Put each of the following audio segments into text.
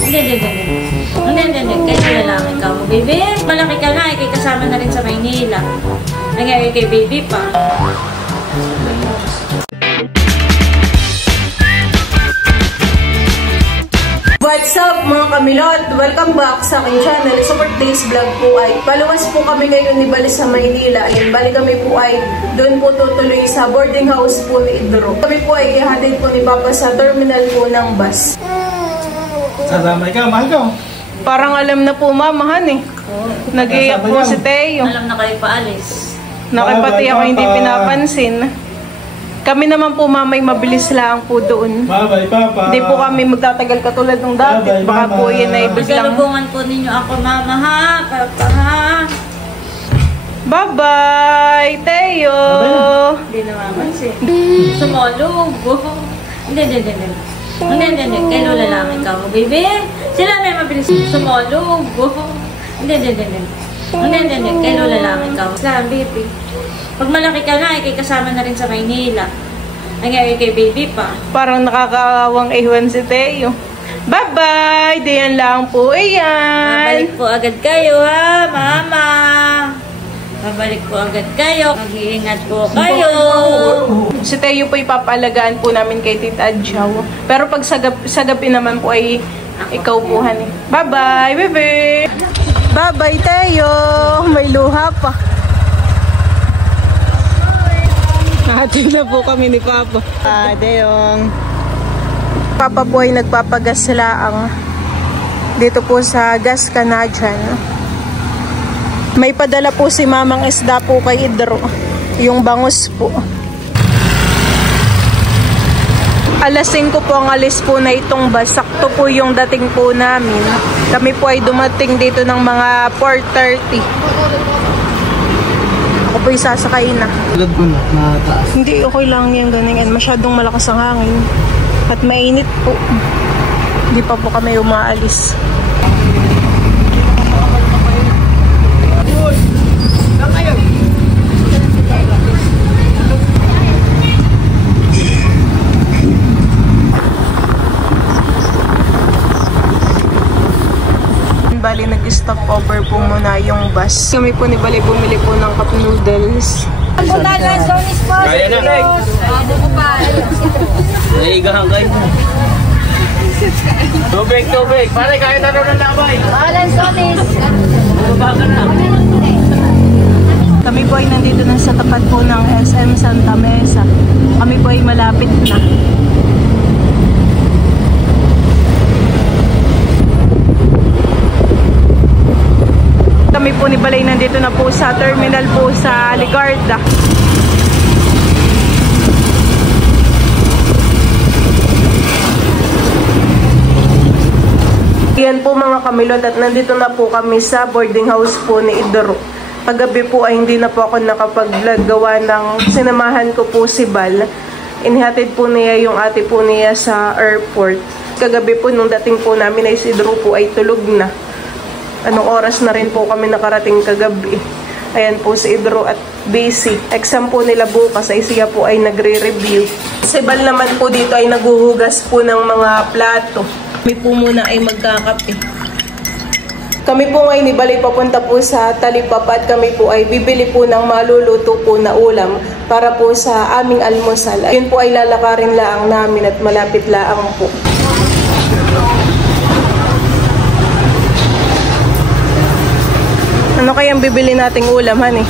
Hindi. Kaya na lang ikaw, baby. Malaki ka na, ikay kasama na rin sa Maynila. Nangyari kay baby pa. What's up mga kamilot? Welcome back sa aking channel. Sa birthday's vlog po ay paluwas po kami ngayon ni Bali sa Maynila. Ayun, bali kami po ay doon po tutuloy sa boarding house po ni Idro. Kami po ay ihatid po ni Papa sa terminal po ng bus. Sasama ka, mahal ka. Parang alam na po mamahan eh. Nag-iiyak po si Teo. Alam na kayo paalis. Nakipati ako hindi pinapansin. Kami naman po mamay mabilis lang po doon. Bye-bye, Papa. Hindi po kami magtatagal katulad ng dati. Bye-bye, Baka Mama. po yun ay biglang... Masalubungan po ninyo ako, Mama ha, Papa ha. Bye-bye, Teo! Hindi na mamansin. Sumolog. Hindi. Kay Lola lang ikaw, baby. Sila may mabilis sumolog. Hindi. Kay Lola lang ikaw. Saan, baby? Pag malaki ka na, ikay kasama na rin sa Maynila. Nangyari kay baby pa. Parang nakakaawang iwan si Teo. Bye-bye! Diyan lang po, Babalik ayan! po agad kayo ha, Mama. Babalik po agad kayo. Mag-iingat po kayo. Si Teo po ipapalagaan po namin kay Tita Adjaw. Pero pag sa gabi naman po ay ikaw po, honey. Bye-bye, baby! Bye-bye, Teo! May luha pa. Ating na po kami ni Papa. Adeyong. Papa po ay nagpapagas laang dito po sa gas Canadian. May padala po si Mamang isda po kay Idro. Yung bangus po. Alas 5 po ang alis po na itong bus. Sakto po yung dating po namin. Kami po ay dumating dito ng mga 4:30. Ako po'y sasakay na. Tulad ko na, mataas. Hindi, okay lang yan ganingan. Masyadong malakas ang hangin. At mainit po. Hindi pa po kami umaalis. Bali, nag-stop over po muna yung bus. Kami po ni Bali bumili po ng cup noodles. Kaya na. Naigahan kayo. Tubig. Pare, kaya na rin ang labay. Bumaba ka na. Kami po ay nandito na sa tapat po ng SM Santa Mesa. Kami po ay malapit na. Kami po ni Balay nandito na po sa terminal po sa Ligarda. Yan po mga kamilot at nandito na po kami sa boarding house po ni Idro. Kagabi po ay hindi na po ako nakapag-vlog gawa ng sinamahan ko po si Bal. Inihatid po niya yung ate po niya sa airport. Kagabi po nung dating po namin ay si Idro po ay tulog na. Anong oras na rin po kami nakarating kagabi. Ayan po si Idro at busy. Exam po nila bukas ay siya po ay nagre-review. Si Bal naman po dito ay naguhugas po ng mga plato. Kami po muna ay magkakape. Kami po ngayon ni Bali papunta po sa Talipapa at kami po ay bibili po ng maluluto po na ulam para po sa aming almusal. Ayun po ay lalakarin laang namin at malapit laang po. Ano kayang bibili nating ulam, honey?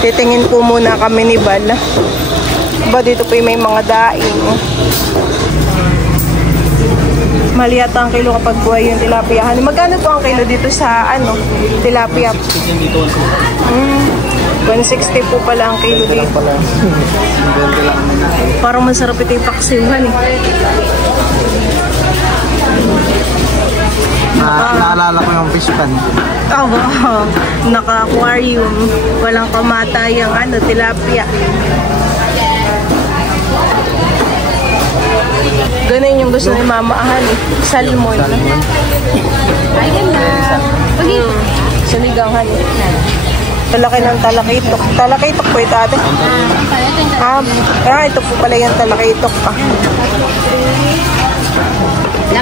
Titingin po muna kami ni Bal. Ba dito po may mga daing. Mali yata ang kilo kapag buhay yung tilapia. Honey, magkano po ang kilo dito sa tilapia? 160 po pala ang kilo dito. Parang masarap ito yung paksiw, honey. Naalala ko yung fish pan. Naka-aquarium. Walang kamatay ang tilapia. Ganun yung gusto ni Mama Salmon. Ayun na. Sinigang, honey. Talaki ng talakitok. Talakitok po ito, ate. Ito po pala yung talakitok pa.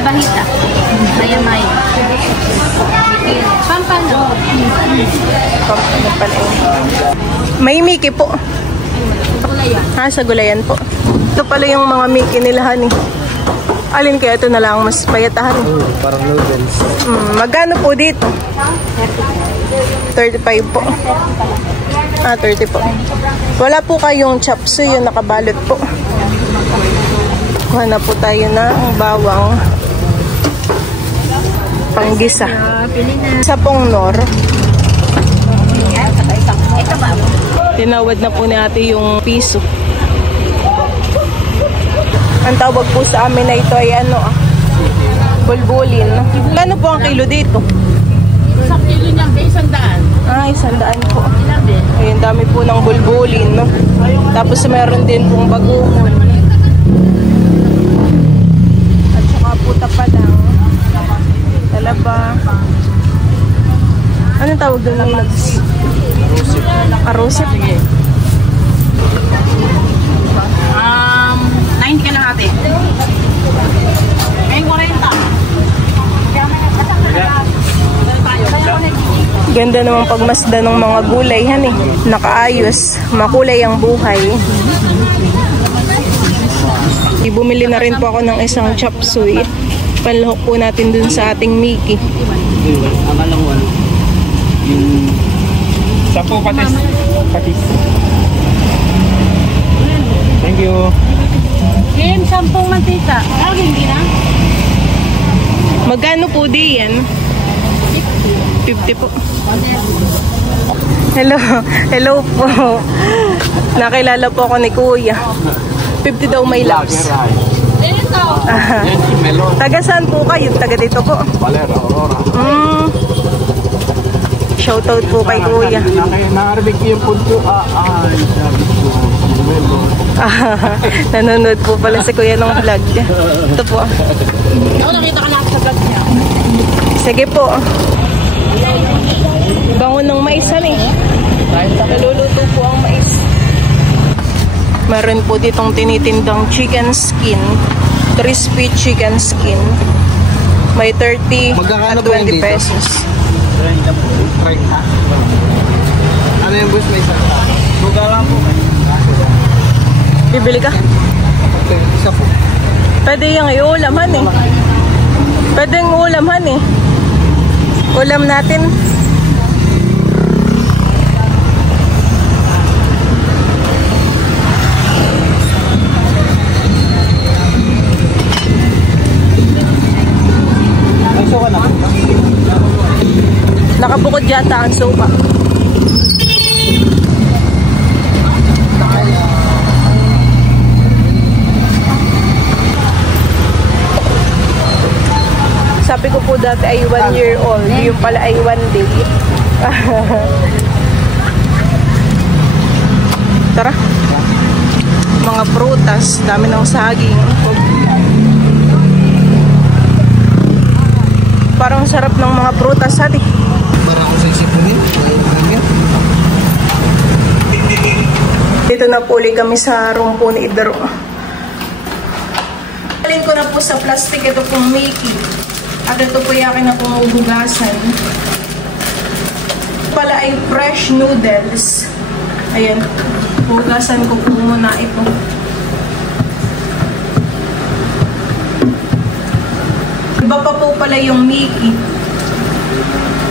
Abahita. Maya-maya. Pampano. Ano pala yun? May Mickey po. Gulayan. Sa gulayan po. Ito pala yung mga Mickey nila, honey. Alin kaya ito na lang mas payatahan? Parang noodles. Magkano po dito? 35 po. 30 po. Wala po kayong chop suey yung nakabalot po. Kuha na po tayo ng bawang panggisa. Sa pong nor. Ito ba? Tinawad na po ni ate yung piso. Ang tawag po sa amin na ito ay bulbulin. Kano po ang kilo dito? Isang kilo niya, 100. 100 po. Ayun, dami po ng bulbulin, no? Tapos meron din pong bagoong. At saka po tapalang. Talaba. Anong tawag doon ng lags? Arosip. 90 ka lang ate. Ngayon 40. Ganda namang pagmasda ng mga gulay, han eh. Nakaayos. Makulay ang buhay. Bumili na rin po ako ng isang chop suey. Panlahok po natin dun sa ating Mickey. Ang alam yung 10 patis. Thank you. Kim, 10 mantika. Hindi na? Magkano po di yan? 50 po. Hello. Hello po. Nakilala po ako ni Kuya. 50 daw may loves. Dito. Taga saan po kayo? Taga dito po. Valera, Aurora. Shoutout po kay Kuya. Nakaribig yung food ko. Sabi ko. Nanonood po pala si Kuya ng vlog. Ito po. Ako nakita ka lang sa vlog niya. Sige po. Bango ng mais eh. Naluluto po ang mais. Meron po ditong tinitindang chicken skin. Crispy chicken skin. May 30 at 20 pesos. Ano yung bus na isa? Lugar lang po. Bibili ka? Okay, isa po. Pwede yung iulamhan eh. Pwede yung ulamhan eh. Ulam natin. Ang suka na po. Nakabukod yata ang sopa. Sabi ko po dati ay 1 year old. Yung pala ay 1 day. Tara. Mga prutas. Dami ng saging. Parang sarap ng mga prutas hati. Para ko sa isipunin. Dito na po ulit kami sa room po ni Idaro. Alin ko na po sa plastic ito pong Mickey. At ito po yakin na pong hugasan. Pala ay fresh noodles. Ayan. Hugasan ko po muna ito. Iba pa po pala yung Mickey.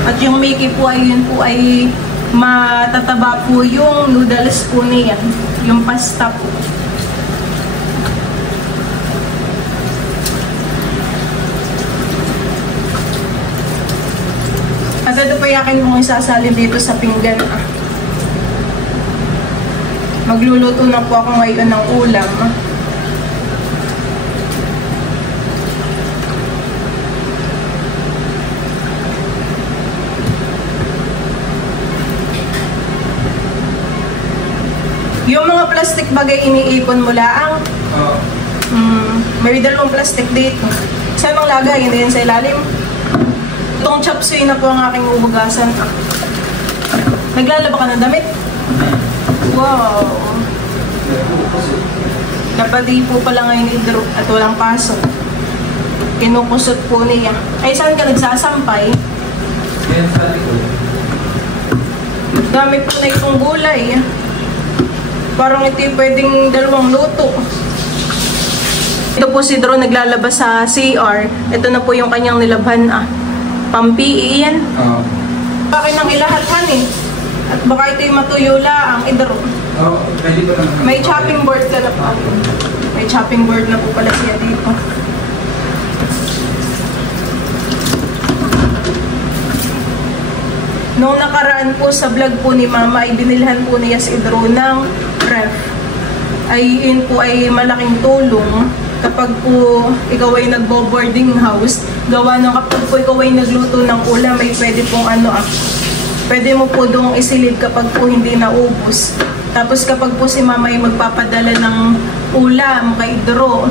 At yung Mickey po ay yun po ay matataba po yung noodles po niyan. Yung pasta po. At ito pa yakin mong isasalin dito sa pinggan. Magluluto na po ako ngayon ng ulam. Yung mga plastic bagay iniipon mo laang. May dalawang plastic dito. Saan ang lagay? Hindi yun sa ilalim. Itong chop suey na po ang aking uhugasan. Naglalaba ka ng damit? Wow! Napadi po pala ngayon ni Drew at walang pasok. Kinukusot po niya. Ay, saan ka nagsasampay? Yan sa likod. Dami po na itong gulay. Parang ito yung pwedeng dalawang luto. Ito po si Drew naglalabas sa CR. Ito na po yung kanyang nilabhan pampi yan. Oo. Akin ang ilahatman At baka ito yung matuyo lang, Drew. Oo, pwede pa naman. May chopping board ka na po. May chopping board na po pala siya dito. Noong nakaraan po sa vlog po ni Mama, ay binilhan po niya si Drew ng ref. Ay yun po ay malaking tulong kapag po ikaw ay nagbo-boarding house. Gawa ng kapag po ikaw ay nagluto ng ulam, ay pwede pong pwede mo po doong isilid kapag po hindi naubos. Tapos kapag po si Mama ay magpapadala ng ulam kay Drew,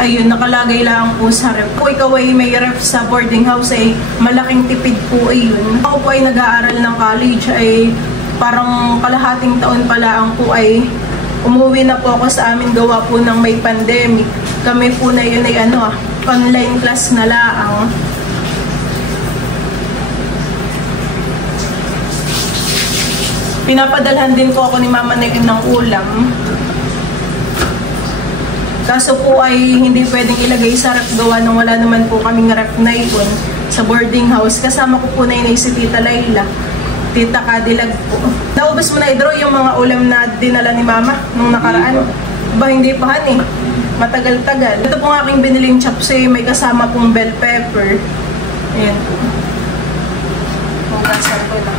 ayun, nakalagay lang po sa ref. Kung ikaw ay may ref sa boarding house, ay malaking tipid po ayun. Ako po ay nag-aaral ng college, ay parang kalahating taon pala ang po ay umuwi na po ako sa amin gawa po ng may pandemic. Kami po na yun ay online class na laang. Pinapadalhan din po ako ni Mama na yun ng ulam. Kaso po ay hindi pwedeng ilagay sa ref gawa nang wala naman po kaming ref na yun sa boarding house. Kasama ko po na yun ay si Tita Layla, Tita Cadillac po. Naubos mo na Drew yung mga ulam na dinala ni Mama nung nakaraan? Ba hindi pa matagal-tagal. Ito pong aking biniling chapsay, may kasama pong bell pepper. Ayan po. Hugasan ko lang.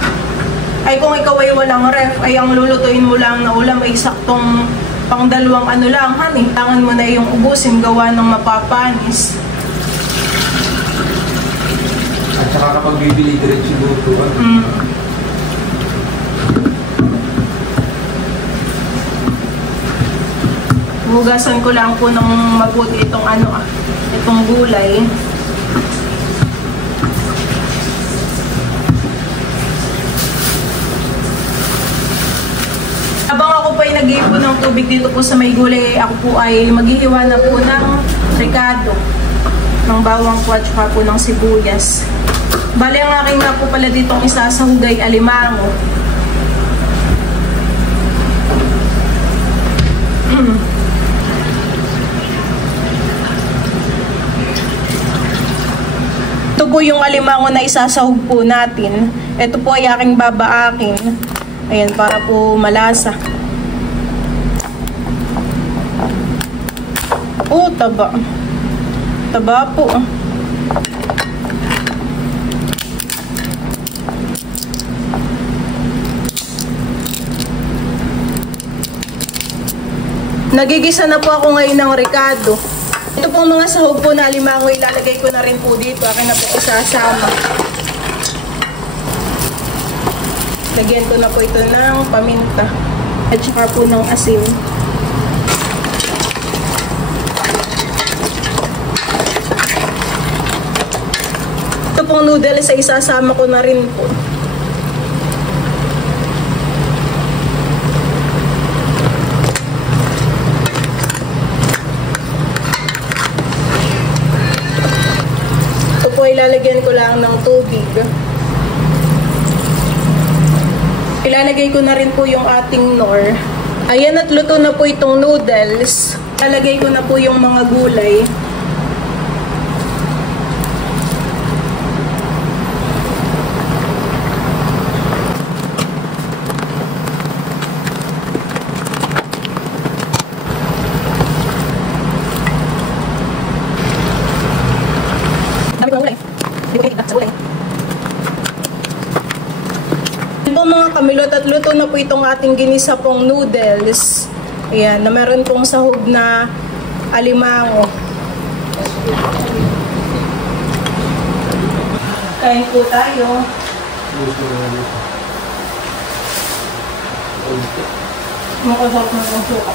Ay kung ikaw ay walang ref, ay ang lulutuin mo lang na ulam ay saktong pang dalawang lang, Tangan mo na yung ubusin gawa ng mapapanis. At saka kapag bibili diretso luto. Hugasan ko lang po ng mabuti itong itong gulay. Habang ako po ay nag-iipon ng tubig dito po sa may gulay, ako po ay maghihiwa na po ng ricado, ng bawang po at saka po ng sibuyas. Bali, ang aking nga po pala ditong isasahog ay alimango. Ito po yung alimango na isasahog po natin. Ito po ay aking babaakin. Ayan, para po malasa. Oh, taba. Taba po. Nagigisa na po ako ngayon ng ricado. Ito pong mga sahog po na alimango, ilalagay ko na rin po dito. Akin na po isasama. Lagyan ko na po ito ng paminta at saka po ng asin. Ito pong noodles ay isasama ko na rin po. Ito po ay lalagyan ko lang ng tubig. Ilalagay ko na rin po yung ating nor. Ayan, at luto na po itong noodles. Ilalagay ko na po yung mga gulay. Dami ko ng gulay. Hindi ko kita sa gulay. Po mga kamilot, at luto na po itong ating ginisa pong noodles. Ayan, na meron pong sahog na alimango. Kain po tayo. Makasap na ng suka.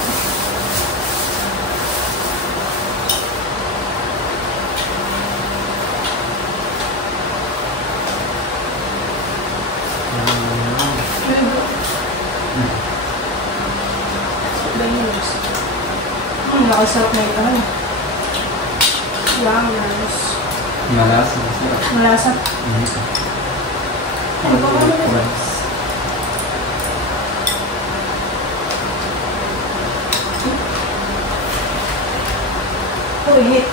Nakasarap na ito. Lamers. Malasa, masarap. Malasa. Ano ba kami? Hit.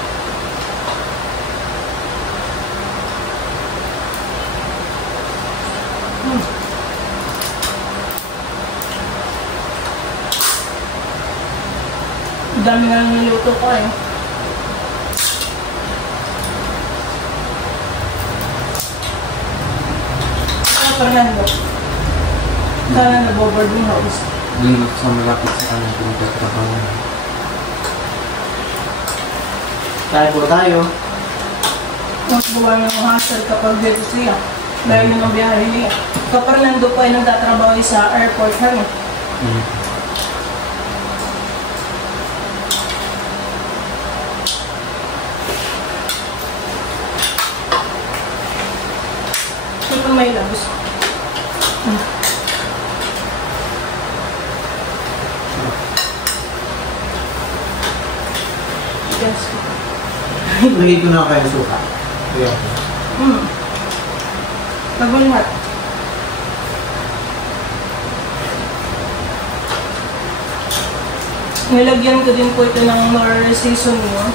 Dami nga niluto ko eh. Fernando. Sana nag-boarding house. Doon sa malapit sa kanyang pinagtatrabaho. Tayo po tayo. Mas buwan ng hassle kapag dito siya. Dahil yun ang biyahe niya. Kapag Fernando po ay nagtatrabaho sa airport kami. Ito may labos. Yes. Lagay ko na kayo suka. Ayan. Pagulhat. Nilagyan ko din po ito ng more seasoning.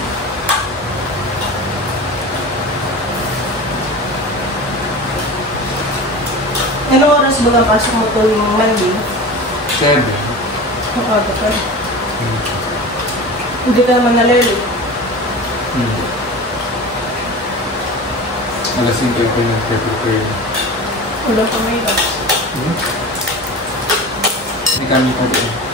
Anong oras ba ang pasok mo ito yung Monday? 7. Ang aga ka. Hindi ka naman nalili. Alas 5 ko nag-prepare. Wala pa may ilas. Hindi kami pa din.